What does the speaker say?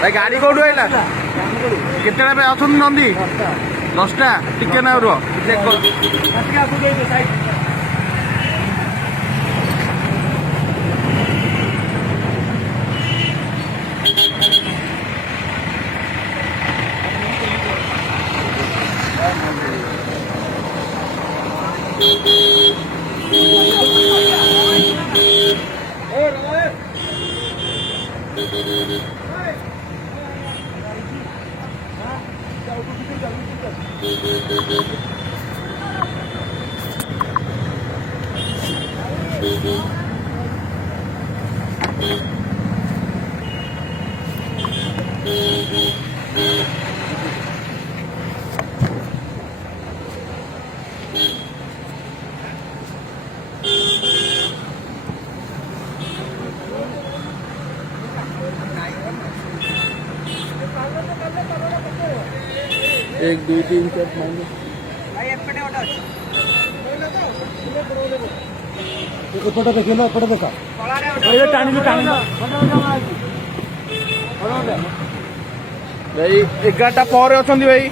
भाई गाड़ी कौटू आइला केते अच्छा नंदी 10टा टिके ना एक 2 3 4 मांगे भाई एपटे ओटा एपटे देखिलो एपटे देखा ए टाणी भाई 11टा पर अछंती भाई